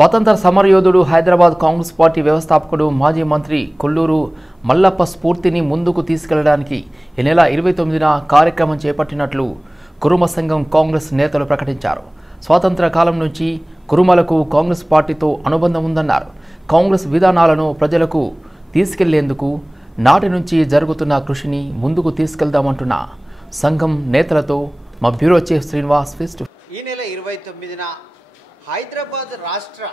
స్వాతంత్ర సమరయోధుడు హైదరాబాద్ కాంగ్రెస్ పార్టీ వ్యవస్థాపకుడు మాజీ మంత్రి కొల్లూరు మల్లప్ప స్ఫూర్తిని ముందుకు తీసుకెళ్లడానికి ఈ నెల 29న కార్యక్రమం చేపట్టినట్లు కురుమ సంఘం కాంగ్రెస్ నేతలు ప్రకటించారు. స్వాతంత్ర కాలం నుంచి కురుమలకు కాంగ్రెస్ పార్టీతో అనుబంధం ఉందన్నారు. కాంగ్రెస్ విధానాలను ప్రజలకు తీసుకెళ్లేందుకు నాటి నుంచి జరుగుతున్న కృషిని ముందుకు తీసుకెళ్దామంటున్న సంఘం నేతలతో మా బ్యూరో చీఫ్ శ్రీనివాస్ ఫేస్ట్ ఈ నెల 29న హైదరాబాద్ రాష్ట్ర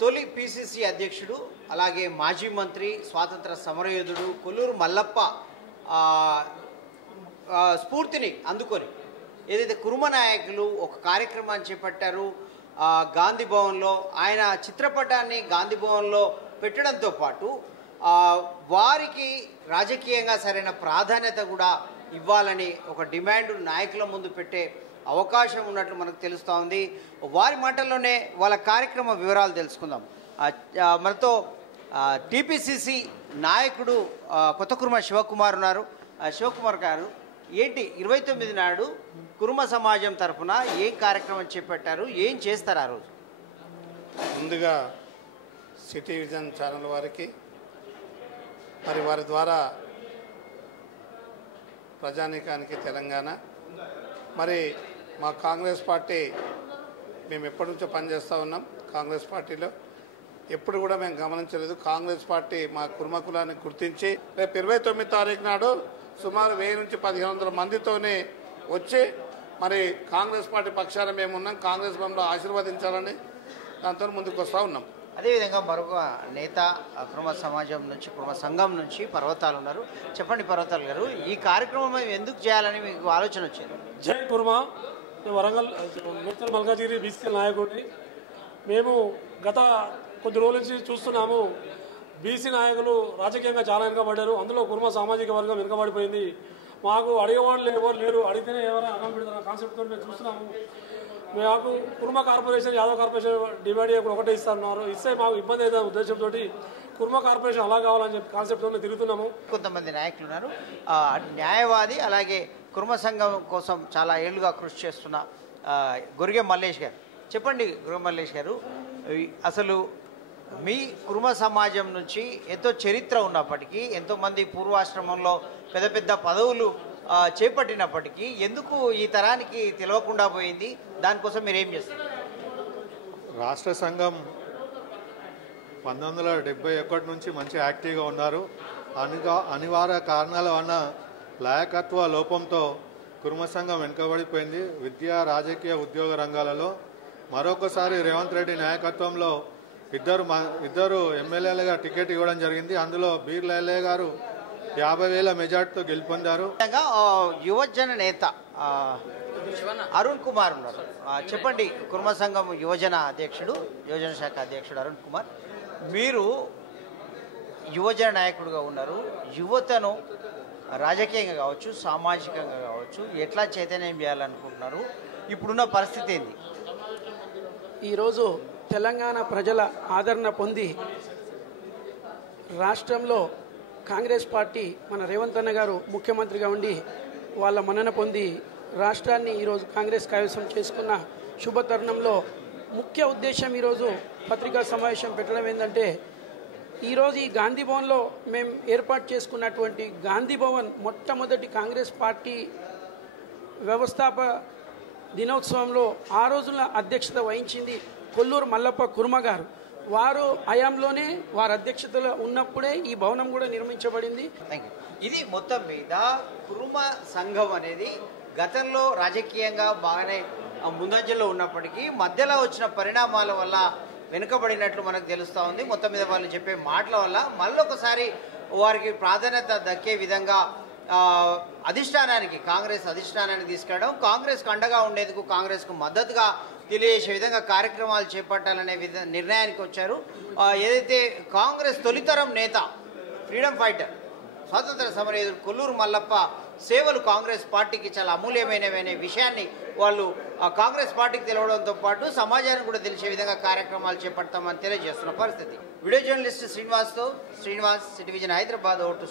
తొలి పిసిసి అధ్యక్షుడు అలాగే మాజీ మంత్రి స్వాతంత్ర సమరయోధుడు కొల్లూరు మల్లప్ప స్ఫూర్తిని అందుకొని ఏదైతే కురుమ నాయకులు ఒక కార్యక్రమాన్ని చేపట్టారు. గాంధీ భవన్లో ఆయన చిత్రపటాన్ని గాంధీ భవన్లో పెట్టడంతో పాటు వారికి రాజకీయంగా సరైన ప్రాధాన్యత కూడా ఇవ్వాలని ఒక డిమాండ్ నాయకుల ముందు పెట్టే అవకాశం ఉన్నట్లు మనకు తెలుస్తూ ఉంది. వారి మాటల్లోనే వాళ్ళ కార్యక్రమ వివరాలు తెలుసుకుందాం. మనతో టీపీసీసీ నాయకుడు కొత్త కురుమ శివకుమార్ ఉన్నారు. శివకుమార్ గారు, ఏంటి 29 నాడు కురుమ సమాజం తరఫున ఏం కార్యక్రమం చేపట్టారు, ఏం చేస్తారు ఆ రోజు? ముందుగా సిటీ విజన్ ఛానల్ వారికి మరి వారి ద్వారా ప్రజానీకానికి తెలంగాణ మరి మా కాంగ్రెస్ పార్టీ మేము ఎప్పటి నుంచో పనిచేస్తూ ఉన్నాం. కాంగ్రెస్ పార్టీలో ఎప్పుడు కూడా మేము గమనించలేదు. కాంగ్రెస్ పార్టీ మా కుర్మ కులాన్ని గుర్తించి రేపు 29 తారీఖు నాడు సుమారు 1000 నుంచి 1500 మందితోనే వచ్చి మరి కాంగ్రెస్ పార్టీ పక్షాన మేము ఉన్నాం. కాంగ్రెస్ మమ్మల్ని ఆశీర్వదించాలని దాంతో ముందుకు వస్తూ ఉన్నాం. అదేవిధంగా మరొక నేత కురుమ సమాజం నుంచి కురుమ సంఘం నుంచి పర్వతాలు ఉన్నారు. చెప్పండి పర్వతాలు గారు, ఈ కార్యక్రమం ఎందుకు చేయాలని మీకు ఆలోచన వచ్చింది? జై కురుమ. వరంగల్ మేడ్చల్ మల్కాజిగిరి బీసీ నాయకుడిని. మేము గత కొద్ది రోజుల నుంచి చూస్తున్నాము, బీసీ నాయకులు రాజకీయంగా చాలా వెనుకబడ్డారు. అందులో కురుమ సామాజిక వర్గం వెనుకబడిపోయింది. మాకు అడిగేవాళ్ళు ఎవరు లేరు, అడిగితేనే ఎవరైనా అన్నం పెడతారు కాన్సెప్ట్తో మేము చూస్తున్నాము. మాకు Kuruma corporation Yadav corporation demand ఒకటే ఇస్తున్నారు. ఇస్తే మాకు ఇబ్బంది అయితే ఉద్దేశంతో కురుమ కార్పొరేషన్ అలా కావాలని చెప్పి కాన్సెప్ట్తో తిరుగుతున్నాము. కొంతమంది నాయకులు ఉన్నారు, న్యాయవాది అలాగే కురుమ సంఘం కోసం చాలా ఏళ్లుగా కృషి చేస్తున్న గొరిగె మల్లేష్ గారు. చెప్పండి గొరిగె మల్లేష్ గారు, అసలు మీ కురుమ సమాజం నుంచి ఎంతో చరిత్ర ఉన్నప్పటికీ, ఎంతోమంది పూర్వాశ్రమంలో పెద్ద పెద్ద పదవులు చేపట్టినప్పటికీ ఎందుకు ఈ తరానికి తెలియకుండా పోయింది? దానికోసం మీరు ఏం చేస్తారు? రాష్ట్ర సంఘం 1971 నుంచి మంచి యాక్టివ్గా ఉన్నారు. అనివార్య కారణాల వలన లాయకత్వ లోపంతో కురుమ సంఘం వెనుకబడిపోయింది విద్యా రాజకీయ ఉద్యోగ రంగాలలో. మరొకసారి రేవంత్ రెడ్డి నాయకత్వంలో ఇద్దరు ఎమ్మెల్యేలుగా టికెట్ ఇవ్వడం జరిగింది. అందులో బీర్ లైలయ్య గారు 50,000 మెజార్టీతో గెలుపొందారు. యువజన నేత అరుణ్ కుమార్ ఉన్నారు. చెప్పండి, కురుమ సంఘం యువజన శాఖ అధ్యక్షుడు అరుణ్ కుమార్, మీరు యువజన నాయకుడుగా ఉన్నారు. యువతను రాజకీయంగా కావచ్చు, సామాజికంగా కావచ్చు, ఎట్లా చైతన్యం చేయాలనుకుంటున్నారు? ఇప్పుడున్న పరిస్థితి ఏంది? ఈరోజు తెలంగాణ ప్రజల ఆదరణ పొంది రాష్ట్రంలో కాంగ్రెస్ పార్టీ మన రేవంత్ అన్న గారు ముఖ్యమంత్రిగా ఉండి వాళ్ళ మన్నన పొంది రాష్ట్రాన్ని ఈరోజు కాంగ్రెస్ కైవసం చేసుకున్న శుభ తరుణంలో ముఖ్య ఉద్దేశం ఈరోజు పత్రికా సమావేశం పెట్టడం ఏంటంటే, ఈరోజు ఈ గాంధీ భవన్లో మేము ఏర్పాటు చేసుకున్నటువంటి గాంధీ భవన్ మొట్టమొదటి కాంగ్రెస్ పార్టీ వ్యవస్థాపక దినోత్సవంలో ఆ రోజున అధ్యక్షత వహించింది కొల్లూరు మల్లప్ప కురుమ గారు. వారు హయాంలోనే వారి అధ్యక్షతలో ఉన్నప్పుడే ఈ భవనం కూడా నిర్మించబడింది. ఇది మొత్తం మీద కురుమ సంఘం అనేది గతంలో రాజకీయంగా బాగానే ముందంజలో ఉన్నప్పటికీ మధ్యలో వచ్చిన పరిణామాల వల్ల వెనుకబడినట్లు మనకు తెలుస్తూ ఉంది. మొత్తం మీద వాళ్ళు చెప్పే మాటల వల్ల మళ్ళొకసారి వారికి ప్రాధాన్యత దక్కే విధంగా కాంగ్రెస్ అధిష్టానానికి తీసుకెళ్ళడం, కాంగ్రెస్కు అండగా ఉండేందుకు, కాంగ్రెస్కు మద్దతుగా తెలియజేసే విధంగా కార్యక్రమాలు చేపట్టాలనే నిర్ణయానికి వచ్చారు. ఏదైతే కాంగ్రెస్ తొలితరం నేత, ఫ్రీడమ్ ఫైటర్, స్వాతంత్ర సమరయోధుడు కొల్లూరు మల్లప్ప సేవలు కాంగ్రెస్ పార్టీకి చాలా అమూల్యమైనవనే విషయాన్ని వాళ్ళు కాంగ్రెస్ పార్టీకి తెలవడంతో పాటు సమాజానికి కూడా తెలిసే విధంగా కార్యక్రమాలు చేపడతామని తెలియజేస్తున్న పరిస్థితి. Video journalist Srinivas, city vision, Hyderabad. Vote